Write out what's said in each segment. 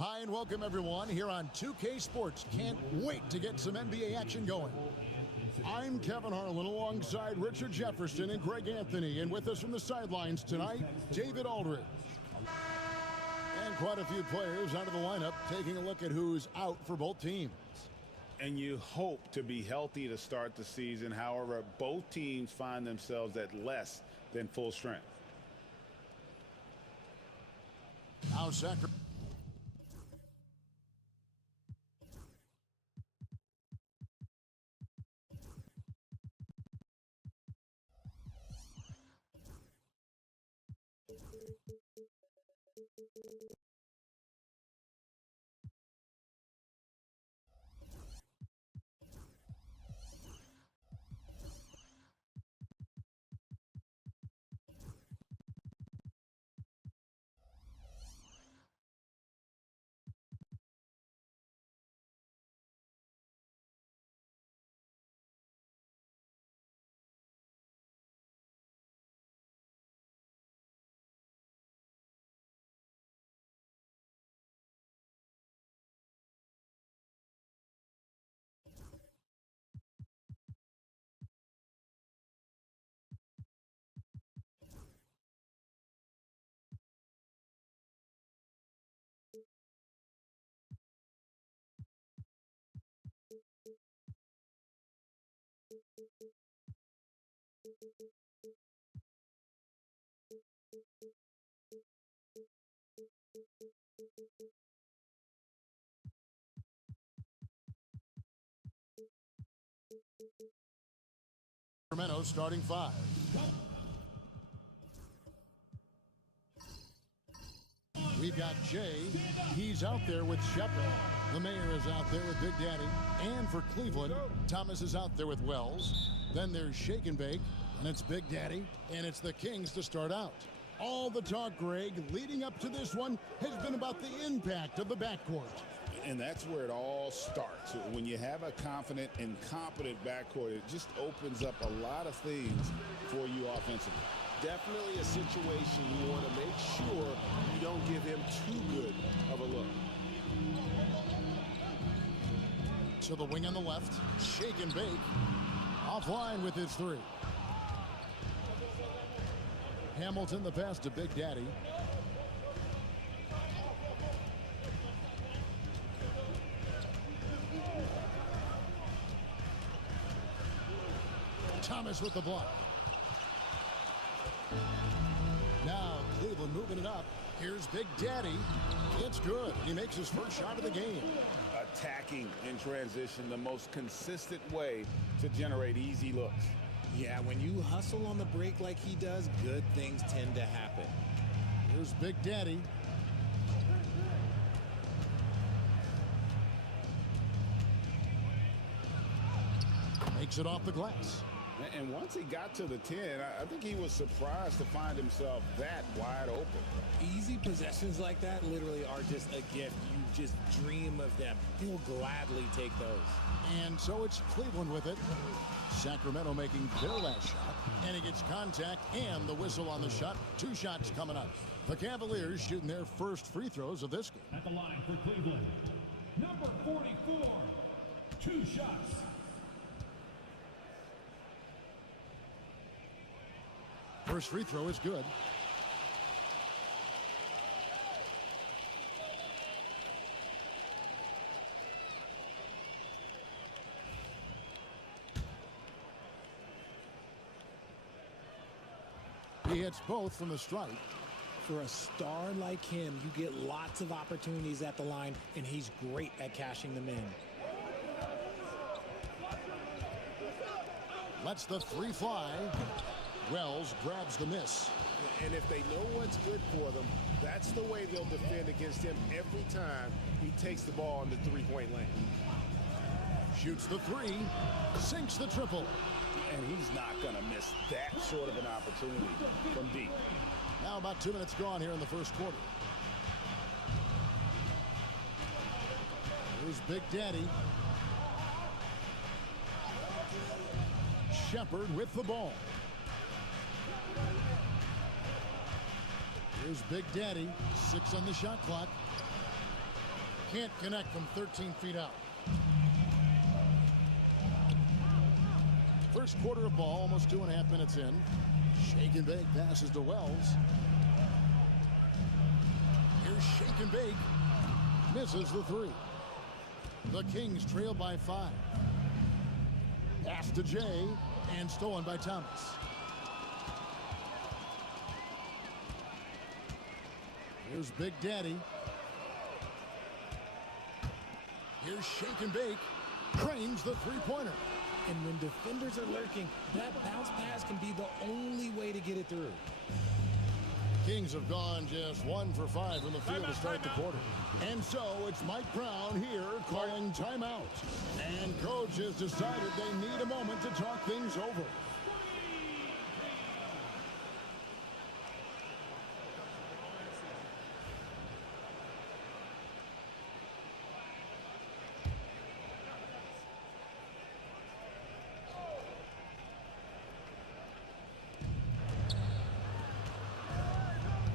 Hi and welcome everyone here on 2K Sports. Can't wait to get some NBA action going. I'm Kevin Harlan alongside Richard Jefferson and Greg Anthony, and with us from the sidelines tonight, David Aldridge. And quite a few players out of the lineup, taking a look at who's out for both teams. And you hope to be healthy to start the season. However, both teams find themselves at less than full strength. Now Sacramento. Sacramento starting five. We've got Jay. He's out there with Shepard. The mayor is out there with Big Daddy. And for Cleveland, Thomas is out there with Wells. Then there's Shake and Bake, and it's Big Daddy, and it's the Kings to start out. All the talk, Greg, leading up to this one has been about the impact of the backcourt. And that's where it all starts. When you have a confident and competent backcourt, it just opens up a lot of things for you offensively. Definitely a situation you want to make sure you don't give him too good of a look. To the wing on the left, Shake and Bake. Offline with his three. Hamilton the pass to Big Daddy. Thomas with the block. Now Cleveland moving it up. Here's Big Daddy. It's good. He makes his first shot of the game. Attacking in transition, the most consistent way to generate easy looks. Yeah, when you hustle on the break like he does, good things tend to happen. Here's Big Daddy. Makes it off the glass. And once he got to the 10, I think he was surprised to find himself that wide open. Easy possessions like that literally are just a gift. You just dream of them. He'll gladly take those. And so it's Cleveland with it. Sacramento making their last shot. And he gets contact and the whistle on the shot. Two shots coming up. The Cavaliers shooting their first free throws of this game. At the line for Cleveland, number 44, 2 shots. First free throw is good. He hits both from the strike. For a star like him, you get lots of opportunities at the line, and he's great at cashing them in. Lets the three fly. Wells grabs the miss. And if they know what's good for them, that's the way they'll defend against him every time he takes the ball in the three-point lane. Shoots the three, sinks the triple. And he's not going to miss that sort of an opportunity from deep. Now about 2 minutes gone here in the first quarter. Here's Big Daddy. Shepard with the ball. Here's Big Daddy, 6 on the shot clock. Can't connect from 13 feet out. First quarter of ball, almost 2.5 minutes in. Shake and bake passes to Wells. Here's shake and bake. Misses the three. The Kings trail by 5. Pass to Jay and stolen by Thomas. Here's Big Daddy. Here's shake and bake. Cranes the three-pointer. And when defenders are lurking, that bounce pass can be the only way to get it through. Kings have gone just 1 for 5 from the field to start the quarter. And so it's Mike Brown here calling timeout. And coach has decided they need a moment to talk things over.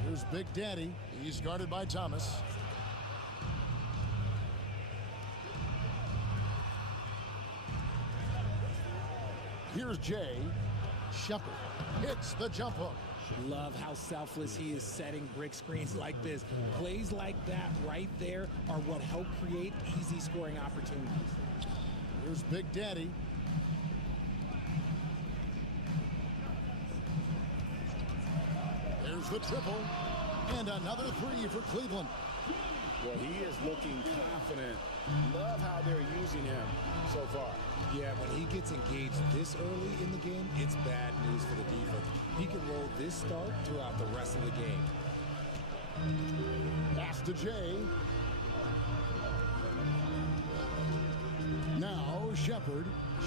Here's Big Daddy. He's guarded by Thomas. Here's Jay. Shepard hits the jump hook. Love how selfless he is setting brick screens like this. Plays like that right there are what help create easy scoring opportunities. Here's Big Daddy. There's the triple. And another three for Cleveland. Well, he is looking confident. Love how they're using him so far. Yeah, when he gets engaged this early in the game, it's bad news for the defense. He can roll this start throughout the rest of the game. Pass to Jay. Now Shepard.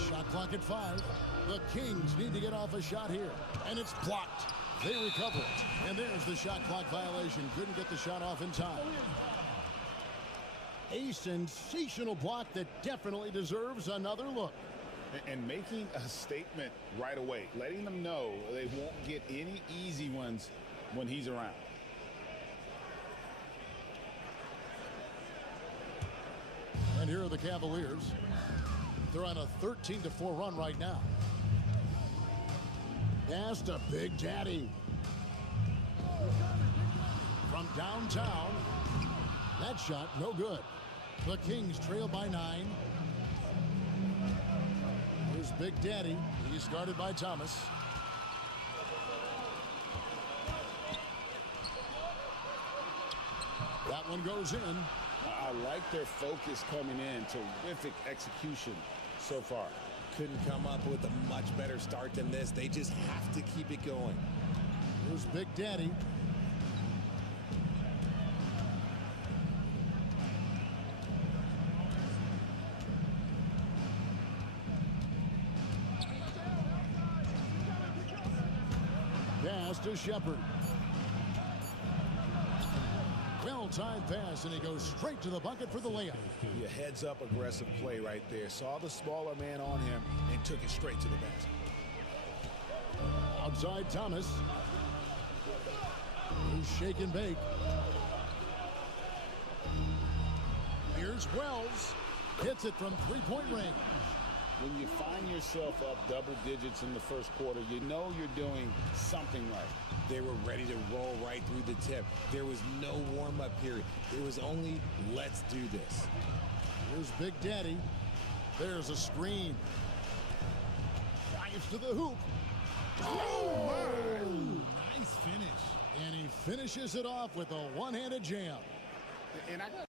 Shot clock at 5. The Kings need to get off a shot here. And it's blocked. They recover it. And there's the shot clock violation. Couldn't get the shot off in time. A sensational block that definitely deserves another look. And making a statement right away, letting them know they won't get any easy ones when he's around. And here are the Cavaliers. They're on a 13-4 run right now. Pass to Big Daddy. From downtown. That shot, no good. The Kings trail by 9. Here's Big Daddy. He's guarded by Thomas. That one goes in. I like their focus coming in. Terrific execution so far. Couldn't come up with a much better start than this. They just have to keep it going. Here's Big Daddy. Pass to Shepard. Well-timed pass, and he goes straight to the bucket for the layup. A heads-up aggressive play right there. Saw the smaller man on him and took it straight to the basket. Outside Thomas. He's shake and bake. Here's Wells. Hits it from three-point range. When you find yourself up double digits in the first quarter, you know you're doing something right. They were ready to roll right through the tip. There was no warm-up period. It was only, let's do this. Here's Big Daddy. There's a screen. Drives to the hoop. Oh, my. Nice finish. And he finishes it off with a one-handed jam. And I got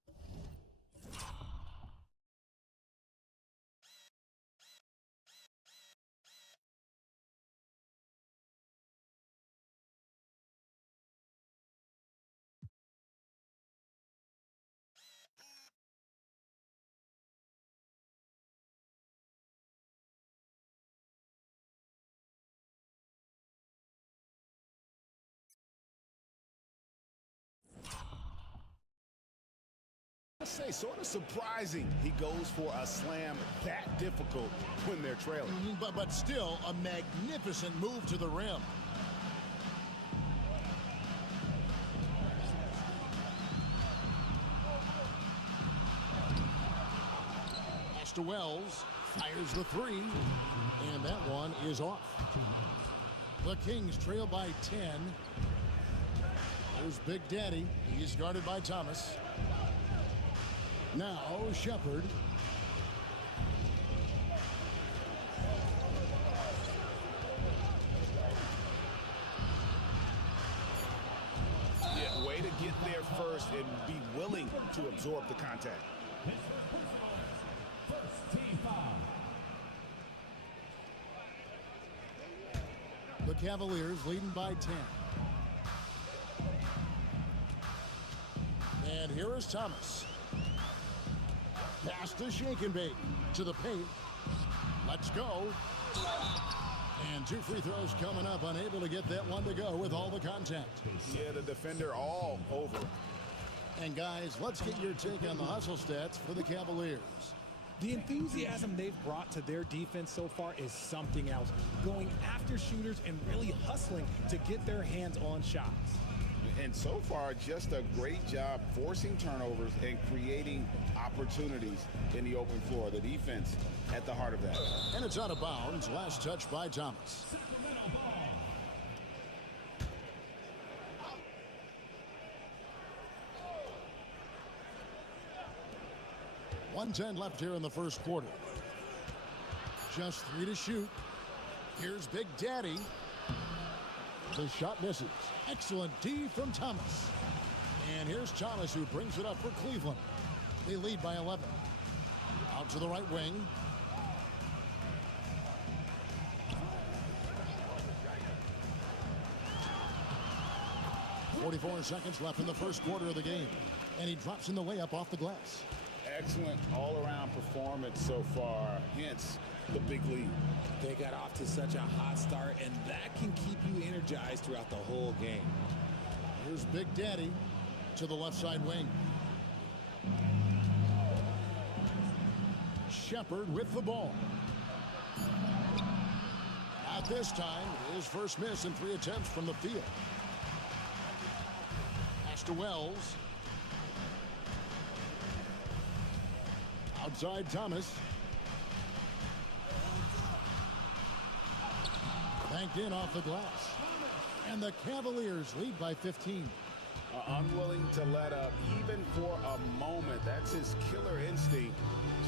I'd say sort of surprising he goes for a slam that difficult when they're trailing. But still a magnificent move to the rim. Pass to Wells, fires the three, and that one is off. The Kings trail by 10. There's Big Daddy. He's guarded by Thomas. Now Shepard. Yeah, way to get there first and be willing to absorb the contact. The Cavaliers leading by 10. And here is Thomas. Pass to Shake and Bake. To the paint. Let's go. And 2 free throws coming up. Unable to get that one to go with all the contact. Yeah, the defender all over. And guys, let's get your take on the hustle stats for the Cavaliers. The enthusiasm they've brought to their defense so far is something else. Going after shooters and really hustling to get their hands on shots. And so far, just a great job forcing turnovers and creating opportunities in the open floor. The defense at the heart of that. And it's out of bounds. Last touch by Thomas. 1:10 left here in the first quarter. Just 3 to shoot. Here's Big Daddy. The shot misses. Excellent D from Thomas. And here's Thomas who brings it up for Cleveland. They lead by 11. Out to the right wing. .44 seconds left in the first quarter of the game. And he drops in the layup off the glass. Excellent all-around performance so far, hence the big lead. They got off to such a hot start, and that can keep you energized throughout the whole game. Here's Big Daddy to the left side wing. Shepard with the ball. At this time, his first miss in 3 attempts from the field. Pass to Wells. Outside Thomas. Banked in off the glass. And the Cavaliers lead by 15. Unwilling to let up even for a moment. That's his killer instinct,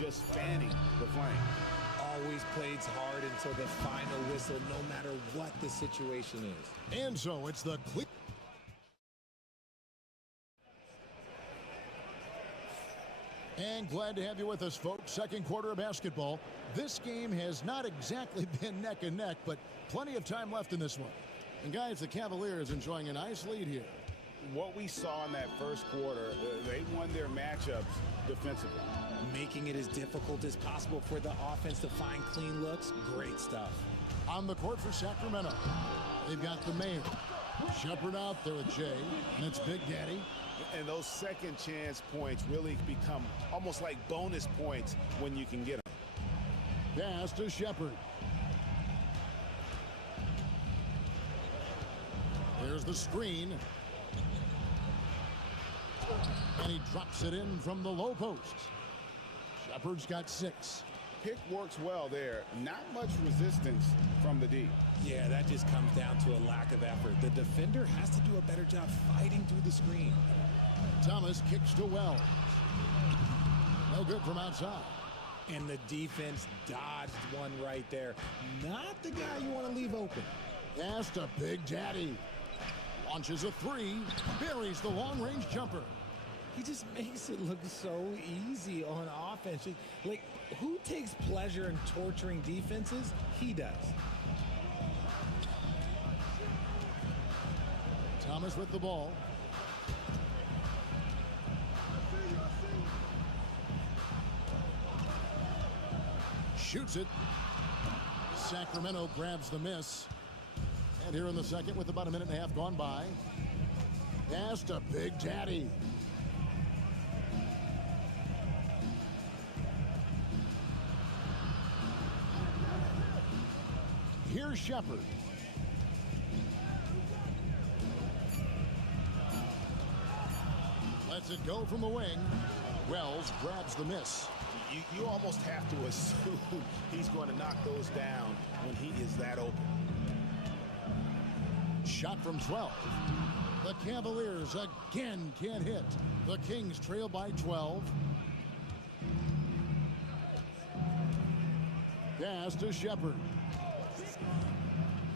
just fanning the flame. Always plays hard until the final whistle, no matter what the situation is. And so it's the And glad to have you with us, folks. Second quarter of basketball. This game has not exactly been neck and neck, but plenty of time left in this one. And guys, the Cavaliers enjoying a nice lead here. What we saw in that first quarter, they won their matchups defensively. Making it as difficult as possible for the offense to find clean looks. Great stuff. On the court for Sacramento, they've got the mayor. Shepard out there with Jay, and it's Big Daddy. And those second chance points really become almost like bonus points when you can get them. Pass to Shepard. There's the screen. And he drops it in from the low post. Shepard's got 6. Pick works well there. Not much resistance from the D. Yeah, that just comes down to a lack of effort. The defender has to do a better job fighting through the screen. Thomas kicks to Wells. No good from outside. And the defense dodged one right there. Not the guy you want to leave open. Pass to Big Daddy. Launches a 3. Buries the long-range jumper. He just makes it look so easy on offense. Like, who takes pleasure in torturing defenses? He does. Thomas with the ball. Shoots it. Sacramento grabs the miss. And here in the second with about a minute and a half gone by. Pass to Big Daddy. Here's Shepard. Lets it go from the wing. Wells grabs the miss. You almost have to assume he's going to knock those down when he is that open. Shot from 12. The Cavaliers again can't hit. The Kings trail by 12. Pass to Shepard.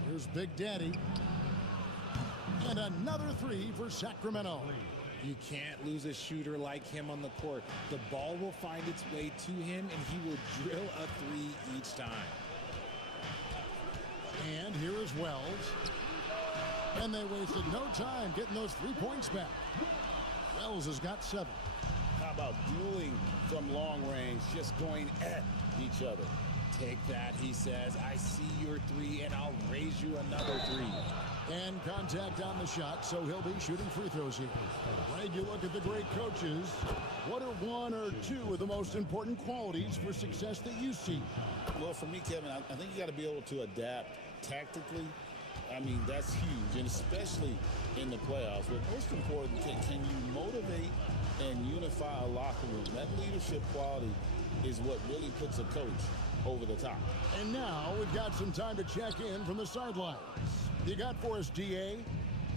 Here's Big Daddy. And another three for Sacramento. You can't lose a shooter like him on the court. The ball will find its way to him, and he will drill a three each time. And here is Wells. And they wasted no time getting those 3 points back. Wells has got 7. How about dueling from long range, just going at each other? Take that, he says. I see your three, and I'll raise you another three. And contact on the shot, so he'll be shooting free throws here. When you look at the great coaches, what are one or two of the most important qualities for success that you see? Well, for me, Kevin, I think you got to be able to adapt tactically. I mean, that's huge, and especially in the playoffs. But most important, can you motivate and unify a locker room? That leadership quality is what really puts a coach over the top. And now we've got some time to check in from the sidelines. You got for us, DA?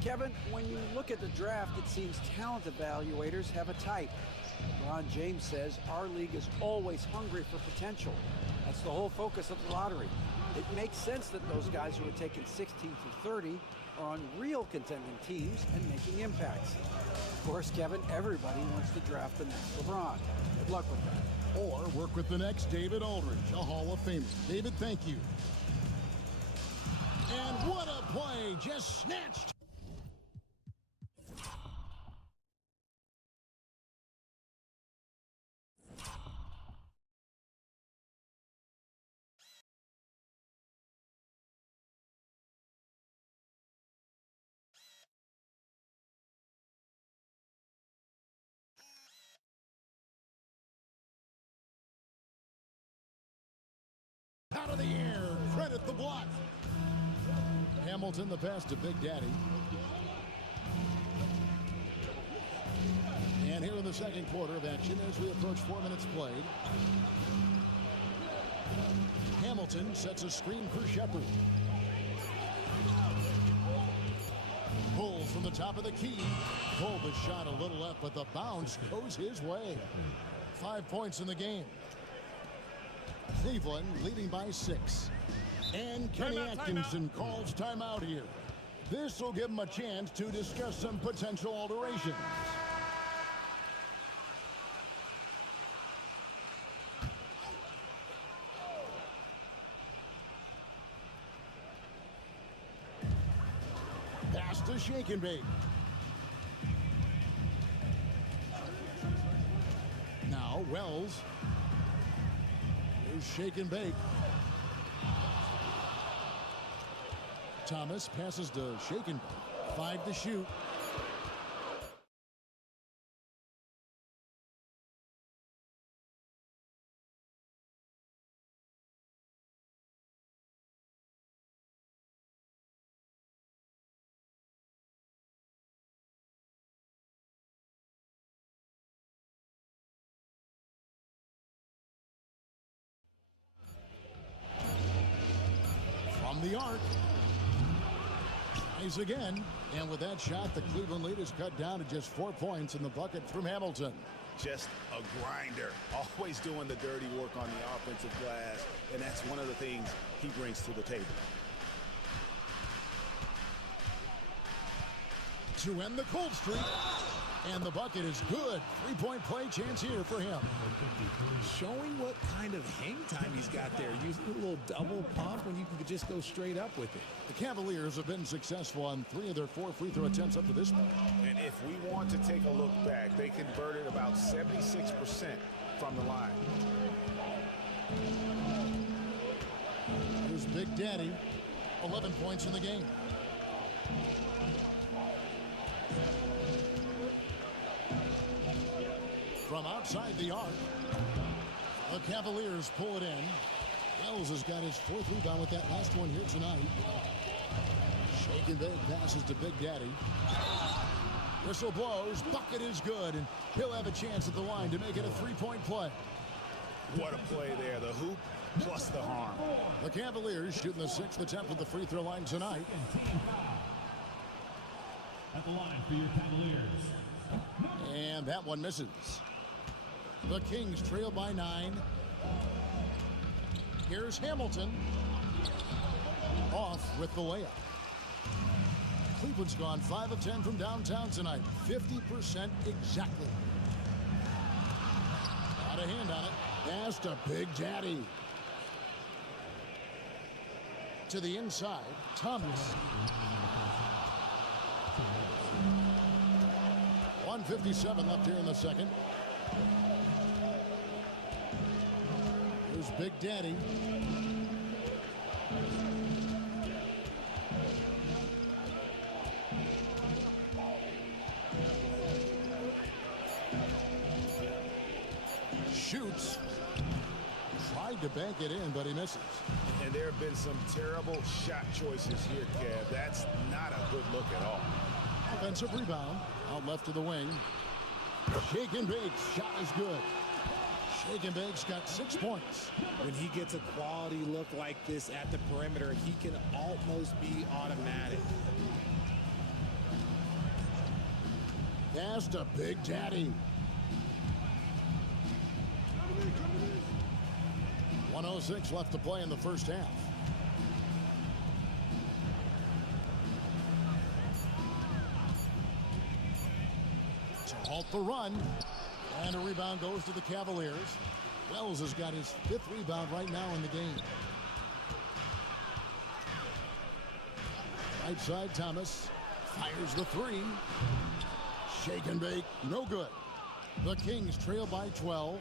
Kevin, when you look at the draft, it seems talent evaluators have a type. Ron James says our league is always hungry for potential. That's the whole focus of the lottery. It makes sense that those guys who are taken 16 through 30 are on real contending teams and making impacts. Of course, Kevin, everybody wants to draft the next LeBron. Good luck with that. Or work with the next David Aldridge, a Hall of Famer. David, thank you. And what a play, just snatched. Out of the air, credit the block. Hamilton the pass to Big Daddy. And here in the second quarter of action as we approach 4 minutes played. Hamilton sets a screen for Shepard. Pulls from the top of the key. Pulled the shot a little left, but the bounce goes his way. 5 points in the game. Cleveland leading by 6. And Kenny Atkinson calls timeout here. This will give him a chance to discuss some potential alterations. Pass to Shake and Bake. Now Wells. Shake and Bake. Thomas passes to Shake and Bake. 5 to shoot. The arc. Tries again. And with that shot, the Cleveland lead is cut down to just 4 points in the bucket from Hamilton. Just a grinder. Always doing the dirty work on the offensive glass. And that's one of the things he brings to the table. To end the cold streak. And the bucket is good. 3-point play chance here for him. Showing what kind of hang time he's got there. Using a little double pump when you can just go straight up with it. The Cavaliers have been successful on 3 of their 4 free throw attempts up to this point. And if we want to take a look back, they converted about 76% from the line. Here's Big Daddy. 11 points in the game. From outside the arc, the Cavaliers pull it in. Wells has got his 4th rebound with that last one here tonight. Shake and bake passes to Big Daddy. Whistle blows, bucket is good, and he'll have a chance at the line to make it a 3-point play. What a play there. The hoop plus the harm. The Cavaliers shooting the 6th attempt at the free throw line tonight. At the line for your Cavaliers. And that one misses. The Kings trail by 9. Here's Hamilton. Off with the layup. Cleveland's gone 5 of 10 from downtown tonight. 50% exactly. Got a hand on it. Pass to Big Daddy. To the inside, Thomas. 1:57 left here in the second. Here's Big Daddy. Shoots. Tried to bank it in, but he misses. And there have been some terrible shot choices here, Kev. That's not a good look at all. Offensive rebound. Out left to the wing. Shake and bake. Shot is good. Shake and bake's got 6 points. When he gets a quality look like this at the perimeter, he can almost be automatic. Pass to Big Daddy. 1:06 left to play in the first half. To halt the run. And a rebound goes to the Cavaliers. Wells has got his 5th rebound right now in the game. Right side, Thomas fires the 3. Shake and bake, no good. The Kings trail by 12.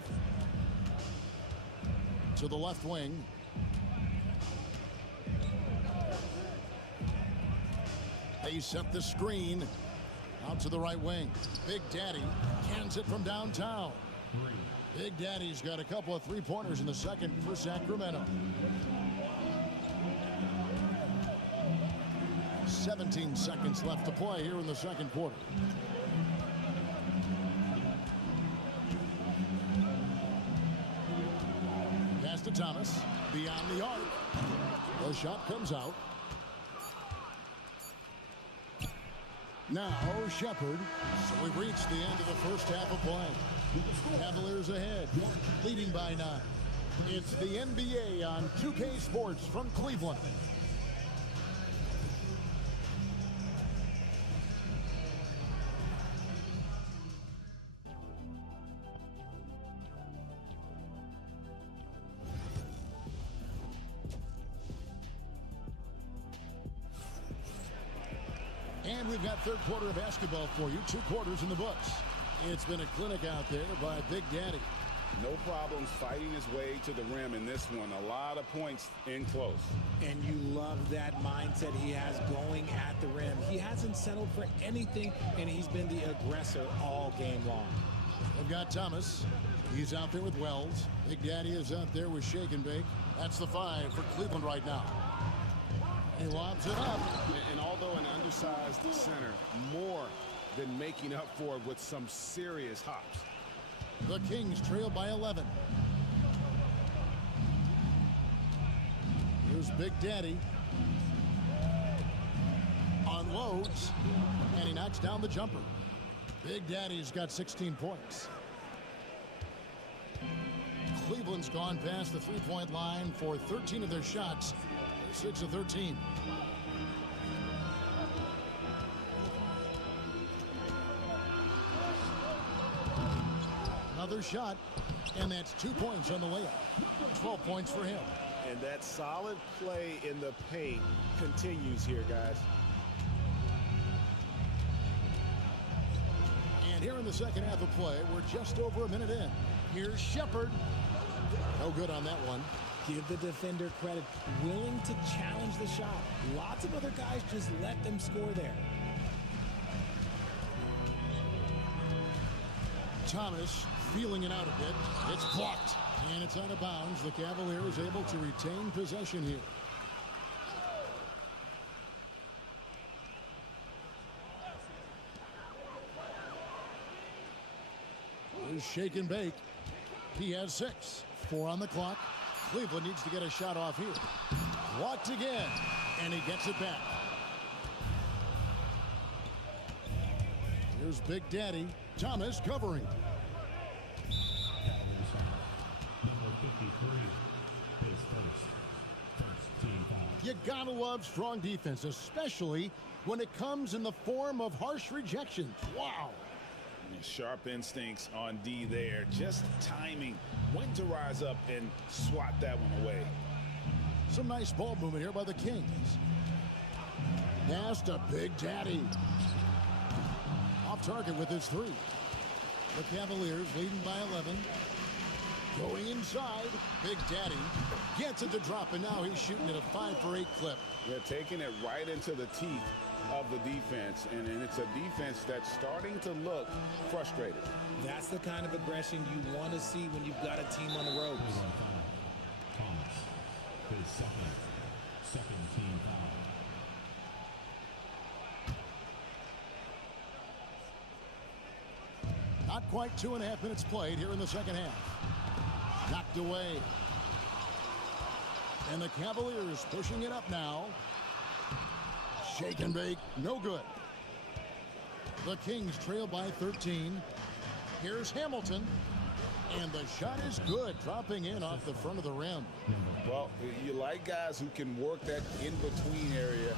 To the left wing. They set the screen. Out to the right wing. Big Daddy cans it from downtown. Big Daddy's got a couple of 3-pointers in the second for Sacramento. 17 seconds left to play here in the second quarter. Pass to Thomas. Beyond the arc. The shot comes out. Now Shepard. So we've reached the end of the first half of play. Cavaliers ahead, leading by 9. It's the NBA on 2K Sports from Cleveland. And we've got third quarter of basketball for you. 2 quarters in the books. It's been a clinic out there by Big Daddy. No problems fighting his way to the rim in this one. A lot of points in close. And you love that mindset he has going at the rim. He hasn't settled for anything, and he's been the aggressor all game long. They've got Thomas. He's out there with Wells. Big Daddy is out there with Shake and Bake. That's the 5 for Cleveland right now. He lobs it up. And although an undersized center, more than making up for it with some serious hops. The Kings trail by 11. Here's Big Daddy. Unloads. And he knocks down the jumper. Big Daddy's got 16 points. Cleveland's gone past the 3-point line for 13 of their shots. 6 of 13. Another shot, and that's 2 points on the layup. 12 points for him. And that solid play in the paint continues here, guys. And here in the second half of play, we're just over a minute in. Here's Shepard. No good on that one. Give the defender credit. Willing to challenge the shot. Lots of other guys just let them score there. Thomas feeling it out a bit. It's blocked. And it's out of bounds. The Cavaliers able to retain possession here. Here's shake and bake. He has 6. 4 on the clock. Cleveland needs to get a shot off here. Blocked again. And he gets it back. Here's Big Daddy. Thomas covering. You gotta love strong defense, especially when it comes in the form of harsh rejections. Wow. Sharp instincts on D there. Just timing when to rise up and swat that one away. Some nice ball movement here by the Kings. Pass to Big Daddy. Off target with his 3. The Cavaliers leading by 11. Going inside. Big Daddy gets it to drop, and now he's shooting at a 5 for 8 clip. They're taking it right into the teeth of the defense, and it's a defense that's starting to look frustrated. That's the kind of aggression you want to see when you've got a team on the ropes. His second team foul. Not quite 2.5 minutes played here in the second half. Knocked away. And the Cavaliers pushing it up now. Shake and bake, no good. The Kings trail by 13. Here's Hamilton. And the shot is good, dropping in off the front of the rim. Well, you like guys who can work that in-between area.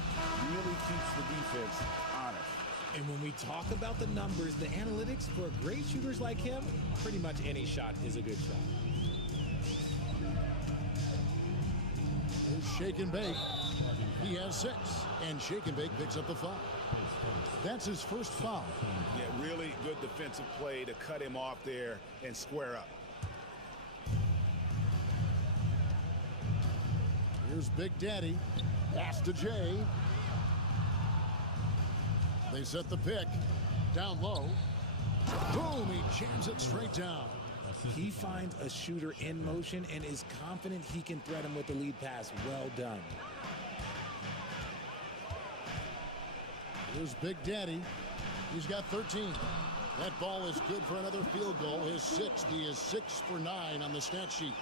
Really keeps the defense honest. And when we talk about the numbers, the analytics for great shooters like him, pretty much any shot is a good shot. Here's shake and bake. He has 6, and shake and bake picks up the foul. That's his first foul. Yeah, really good defensive play to cut him off there and square up. Here's Big Daddy. Pass to Jay. They set the pick. Down low. Boom, he jams it straight down. He finds a shooter in motion and is confident he can threat him with the lead pass. Well done. Here's Big Daddy. He's got 13. That ball is good for another field goal. His 6th. He is 6 for 9 on the stat sheet.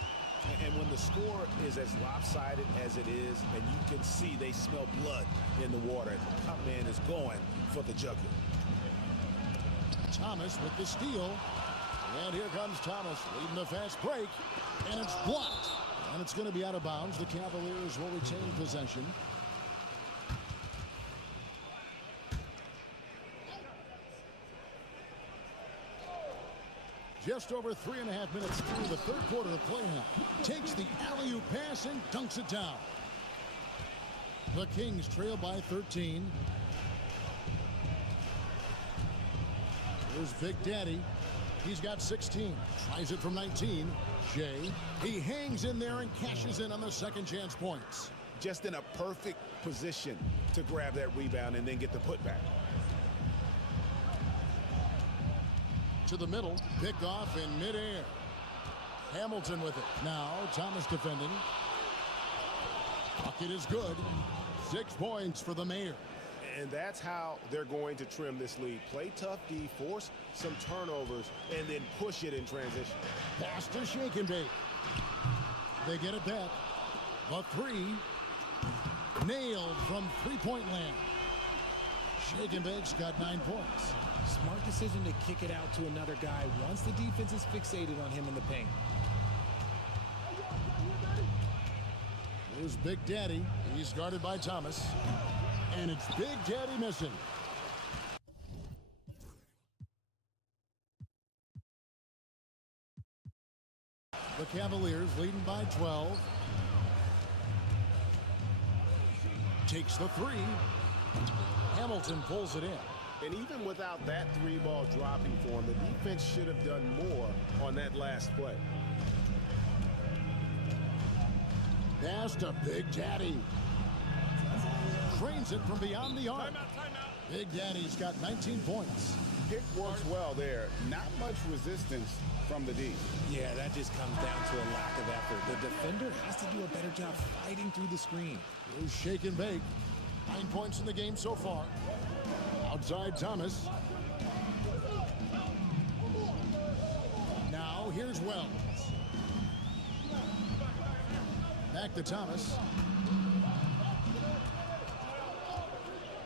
And when the score is as lopsided as it is, and you can see they smell blood in the water, the top man is going for the jugular. Thomas with the steal. And here comes Thomas leading the fast break. And it's blocked. And it's going to be out of bounds. The Cavaliers will retain possession. Just over 3.5 minutes through the third quarter of play now. Takes the alley-oop pass and dunks it down. The Kings trail by 13. Here's Big Daddy. He's got 16. Tries it from 19. Jay. He hangs in there and cashes in on the second chance points. Just in a perfect position to grab that rebound and then get the putback. To the middle, picked off in midair. Hamilton with it. Now Thomas defending. Bucket is good. 6 points for the Mayor. And that's how they're going to trim this lead. Play tough D, force some turnovers, and then push it in transition. Pass to shake and bake. They get it back. The 3. Nailed from three-point land. Shake and bake's got 9 points. Smart decision to kick it out to another guy once the defense is fixated on him in the paint. Here's Big Daddy. He's guarded by Thomas. And it's Big Daddy missing. The Cavaliers leading by 12. Takes the 3. Hamilton pulls it in. And even without that 3-ball dropping for him, the defense should have done more on that last play. Pass to Big Daddy. Trains it from beyond the arc. Big Daddy's got 19 points. pick works well there. Not much resistance from the D. Yeah, that just comes down to a lack of effort. The defender has to do a better job fighting through the screen. Here's shake and bake. 9 points in the game so far. Outside Thomas. Now here's Wells. Back to Thomas.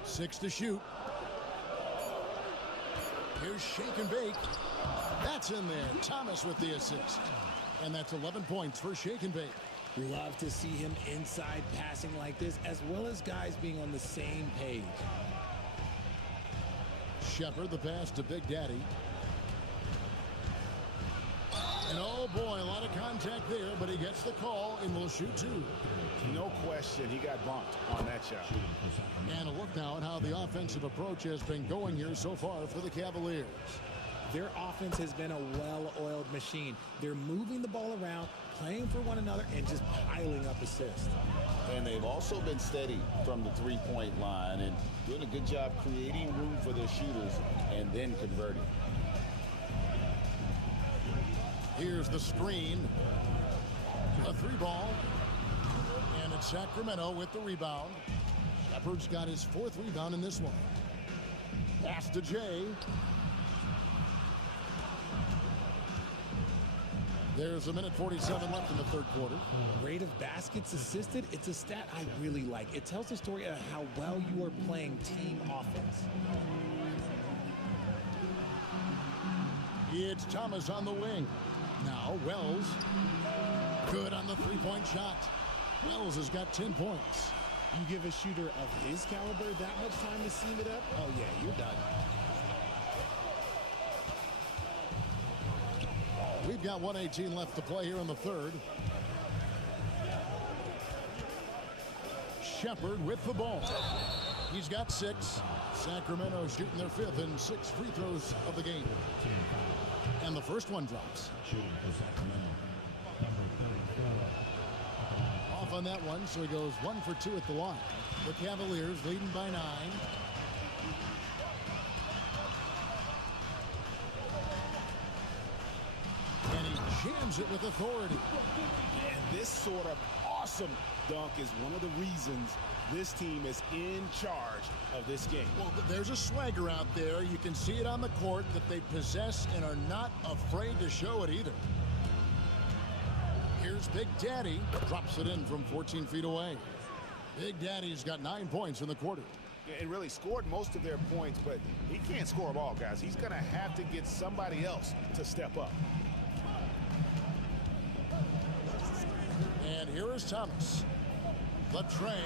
6 to shoot. Here's shake and bake. That's in there. Thomas with the assist. And that's 11 points for shake and bake. Love to see him inside passing like this, as well as guys being on the same page. Shepard, the pass to Big Daddy. And oh boy, a lot of contact there, but he gets the call and will shoot 2. No question, he got bumped on that shot. And a look now at how the offensive approach has been going here so far for the Cavaliers. Their offense has been a well-oiled machine. They're moving the ball around, playing for one another, and just piling up assists. And they've also been steady from the three-point line and doing a good job creating room for their shooters and then converting. Here's the screen. A 3-ball. And it's Sacramento with the rebound. Shepard's got his 4th rebound in this one. Pass to Jay. There's a minute 47 left in the 3rd quarter. Rate of baskets assisted, it's a stat I really like. It tells a story of how well you are playing team offense. It's Thomas on the wing. Now Wells. Good on the 3-point shot. Wells has got 10 points. You give a shooter of his caliber that much time to seam it up, oh yeah, you're done. We've got 1:18 left to play here in the 3rd. Shepard with the ball. He's got 6. Sacramento shooting their 5th and 6 free throws of the game. And the first one drops. Off on that one, so he goes 1 for 2 at the line. The Cavaliers leading by 9. And he jams it with authority. And this sort of awesome dunk is one of the reasons this team is in charge of this game. Well, there's a swagger out there. You can see it on the court that they possess and are not afraid to show it either. Here's Big Daddy. Drops it in from 14 feet away. Big Daddy's got 9 points in the quarter. And really scored most of their points, but he can't score them all, guys. He's going to have to get somebody else to step up. And here is Thomas. The tray.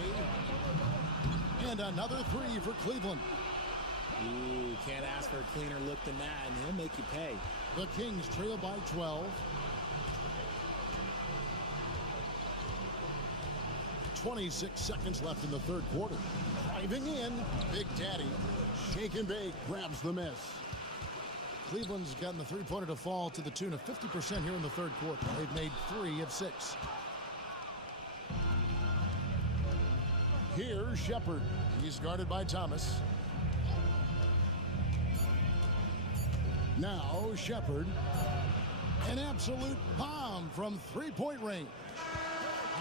And another 3 for Cleveland. Ooh, can't ask for a cleaner look than that, and he'll make you pay. The Kings trail by 12. 26 seconds left in the 3rd quarter. Driving in, Big Daddy. Shake and bake, grabs the miss. Cleveland's gotten the 3-pointer to fall to the tune of 50% here in the 3rd quarter. They've made 3 of 6. Here's Shepard. He's guarded by Thomas. Now Shepard. An absolute bomb from 3-point range.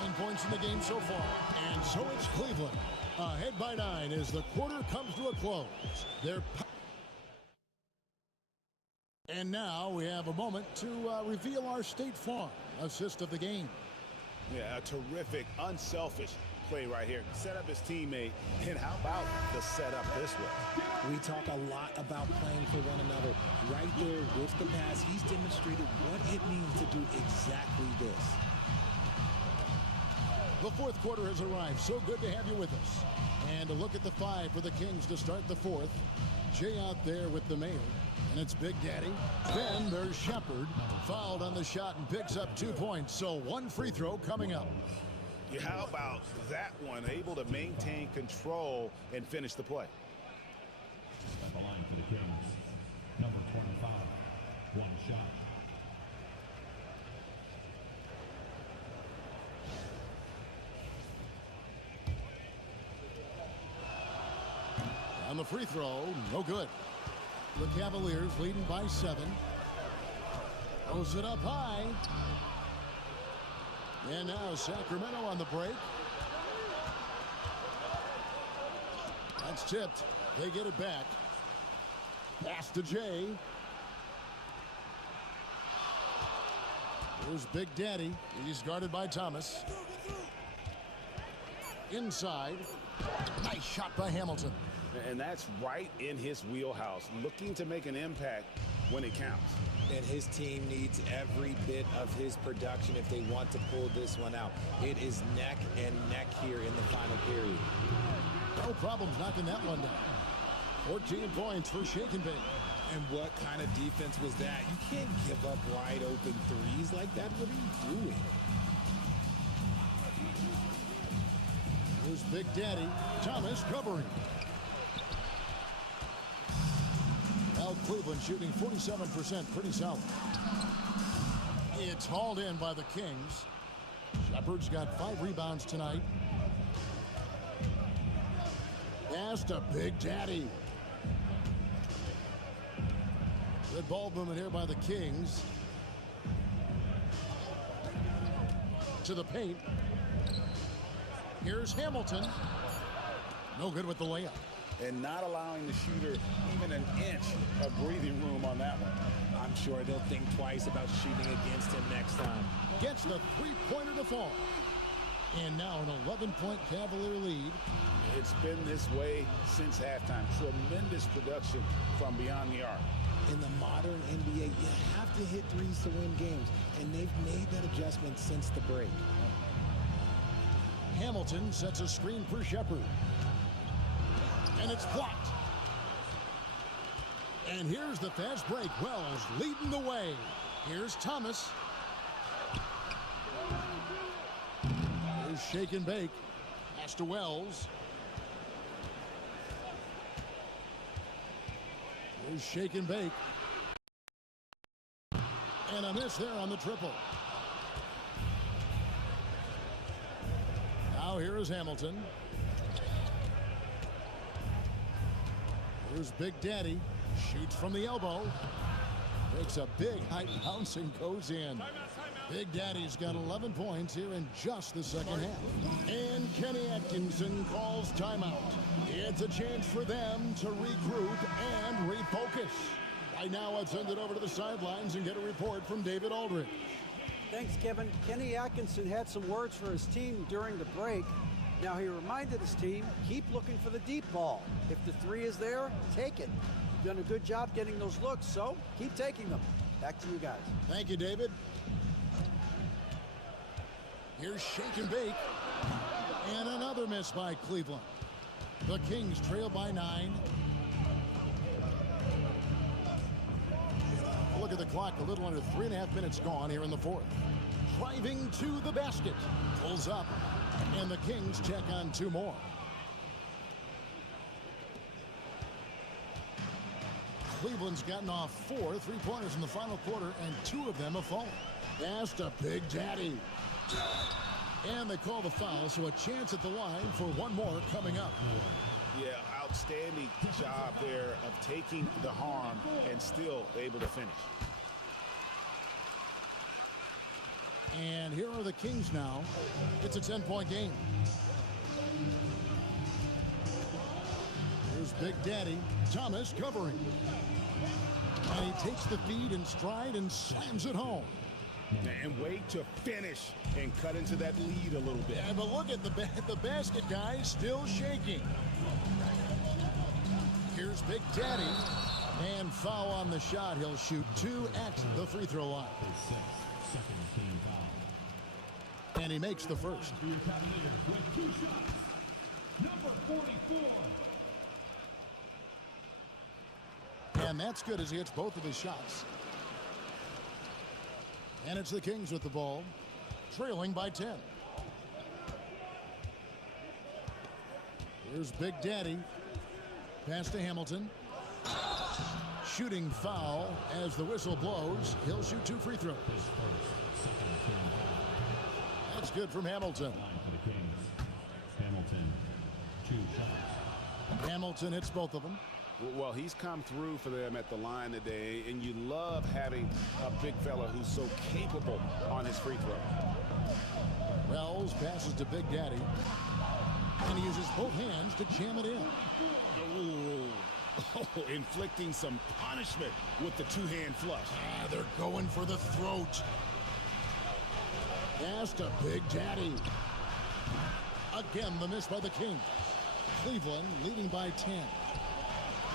9 points in the game so far. And so it's Cleveland. Ahead by 9 as the quarter comes to a close. And now we have a moment to reveal our State Farm assist of the game. Yeah, a terrific, unselfish play right here. Set up his teammate, and how about the setup this way? We talk a lot about playing for one another. Right there with the pass, he's demonstrated what it means to do exactly this. The 4th quarter has arrived. So good to have you with us. And a look at the 5 for the Kings to start the 4th. Jay out there with the mayor. And it's Big Daddy. Then there's Shepard. Fouled on the shot and picks up 2 points. So 1 free throw coming up. Yeah, how about that one? Able to maintain control and finish the play. At the line for the Kings, number 25, 1 shot. On the free throw, no good. The Cavaliers leading by 7. Throws it up high. And now Sacramento on the break. That's tipped. They get it back. Pass to Jay. Here's Big Daddy. He's guarded by Thomas. Inside. Nice shot by Hamilton. And that's right in his wheelhouse, looking to make an impact when it counts. And his team needs every bit of his production if they want to pull this one out. It is neck and neck here in the final period. No problems knocking that one down. 14 points for Shake and Bake. And what kind of defense was that? You can't give up wide open threes like that. What are you doing? Here's Big Daddy. Thomas covering. Now Cleveland shooting 47%. Pretty solid. It's hauled in by the Kings. Shepard's got 5 rebounds tonight. Pass to Big Daddy. Good ball movement here by the Kings. To the paint. Here's Hamilton. No good with the layup. And not allowing the shooter even an inch of breathing room on that one. I'm sure they'll think twice about shooting against him next time. Gets the three-pointer to fall. And now an 11-point Cavalier lead. It's been this way since halftime. Tremendous production from beyond the arc. In the modern NBA, you have to hit threes to win games, and they've made that adjustment since the break. Hamilton sets a screen for Shepard. And it's blocked. And here's the fast break. Wells leading the way. Here's Thomas. Here's Shake and Bake. Pass to Wells. Here's Shake and Bake. And a miss there on the triple. Now here is Hamilton. Here's Big Daddy. Shoots from the elbow. Takes a big height bounce and goes in. Big Daddy's got 11 points here in just the second half. And Kenny Atkinson calls timeout. It's a chance for them to regroup and refocus. Right now, let's send it over to the sidelines and get a report from David Aldridge. Thanks, Kevin. Kenny Atkinson had some words for his team during the break. Now, he reminded his team, keep looking for the deep ball. If the 3 is there, take it. You've done a good job getting those looks, so keep taking them. Back to you guys. Thank you, David. Here's Shake and Bake. And another miss by Cleveland. The Kings trail by 9. Look at the clock, a little under 3.5 minutes gone here in the fourth. Driving to the basket. Pulls up. And the Kings check on 2 more. Cleveland's gotten off 4 3-pointers in the final quarter, and 2 of them have fallen. Pass to Big Daddy. And they call the foul, so a chance at the line for 1 more coming up. Yeah, outstanding job there of taking the harm and still able to finish. And here are the Kings now. It's a 10-point game. Here's Big Daddy. Thomas covering. And he takes the feed in stride and slams it home. And wait to finish and cut into that lead a little bit. Yeah, but look at the basket guy still shaking. Here's Big Daddy. And foul on the shot. He'll shoot 2 at the free throw line. And he makes the first. Number 44. And that's good as he hits both of his shots. And it's the Kings with the ball, trailing by 10. Here's Big Daddy. Pass to Hamilton. Shooting foul as the whistle blows. He'll shoot 2 free throws. That's good from Hamilton. Hamilton, 2 shots. Hamilton hits both of them. Well, he's come through for them at the line today, and you love having a big fella who's so capable on his free throw. Wells passes to Big Daddy, and he uses both hands to jam it in. Oh, inflicting some punishment with the two-hand flush. They're going for the throat. Pass to Big Daddy. Again, the miss by the Kings. Cleveland leading by 10.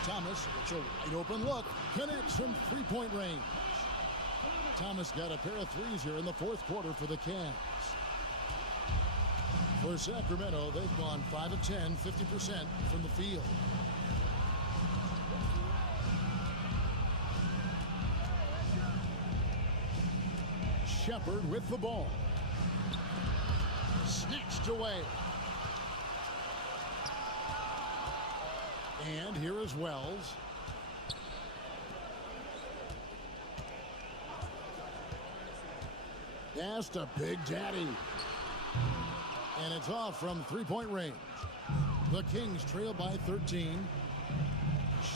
Thomas, it's a wide open look, connects from three-point range. Thomas got a pair of threes here in the fourth quarter for the Cavs. For Sacramento, they've gone 5 of 10, 50% from the field. Shepard with the ball. Snatched away. And here is Wells. Pass to Big Daddy. And it's off from three-point range. The Kings trail by 13.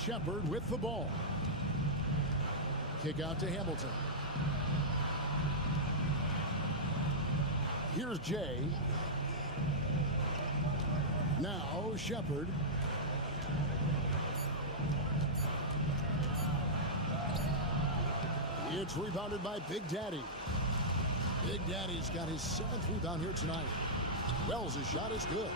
Shepard with the ball. Kick out to Hamilton. Here's Jay. Now Shepard. It's rebounded by Big Daddy. Big Daddy's got his 7th rebound here tonight. Wells' shot is good.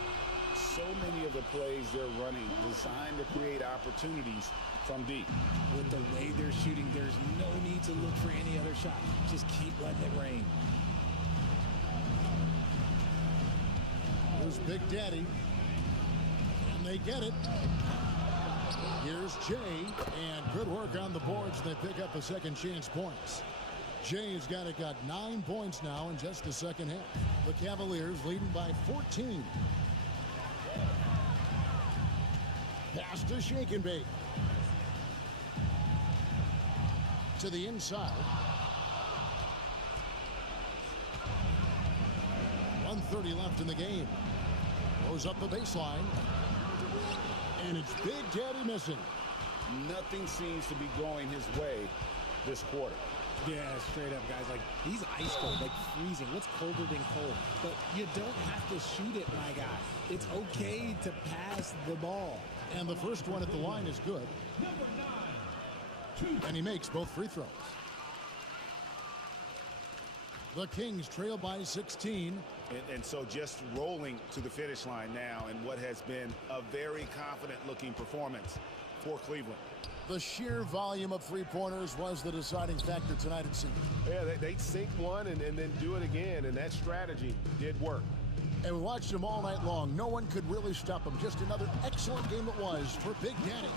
So many of the plays they're running designed to create opportunities from deep. With the way they're shooting, there's no need to look for any other shot. Just keep letting it rain. Here's Big Daddy. And they get it. Here's Jay. And good work on the boards. They pick up a second chance points. Jay's got 9 points now in just the second half. The Cavaliers leading by 14. Pass to Shake and Bake. To the inside. 1:30 left in the game. Goes up the baseline. And it's Big Daddy missing. Nothing seems to be going his way this quarter. Yeah, straight up, guys. Like, he's ice cold, like freezing. What's colder than cold? But you don't have to shoot it, my guy. It's okay to pass the ball. And the first one at the line is good. And he makes both free throws. The Kings trail by 16. And so just rolling to the finish line now in what has been a very confident-looking performance for Cleveland. The sheer volume of three-pointers was the deciding factor tonight, it seemed. Yeah, they sink one and then do it again, and that strategy did work. And we watched him all night long. No one could really stop him. Just another excellent game it was for Big Daddy.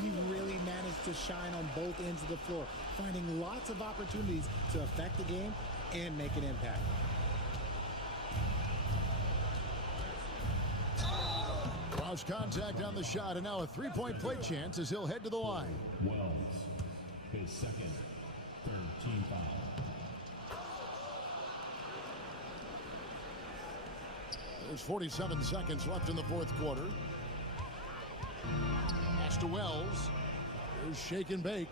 He really managed to shine on both ends of the floor, finding lots of opportunities to affect the game and make an impact. Cross contact on the shot, and now a three-point play chance as he'll head to the line. Wells, his second, third team foul. There's 47 seconds left in the fourth quarter. Pass to Wells. Here's Shake and Bake.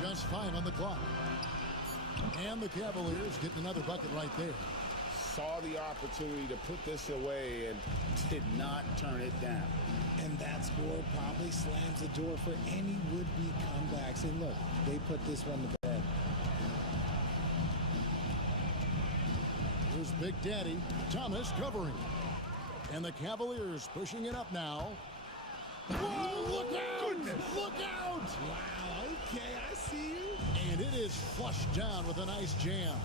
Just 5 on the clock. And the Cavaliers getting another bucket right there. Saw the opportunity to put this away and did not turn it down. And that score probably slams the door for any would-be comebacks. And look, they put this one to bed. Here's Big Daddy. Thomas covering. And the Cavaliers pushing it up now. Whoa, look out! Goodness. Look out! Wow, okay, I see you. And it is flushed down with a nice jam.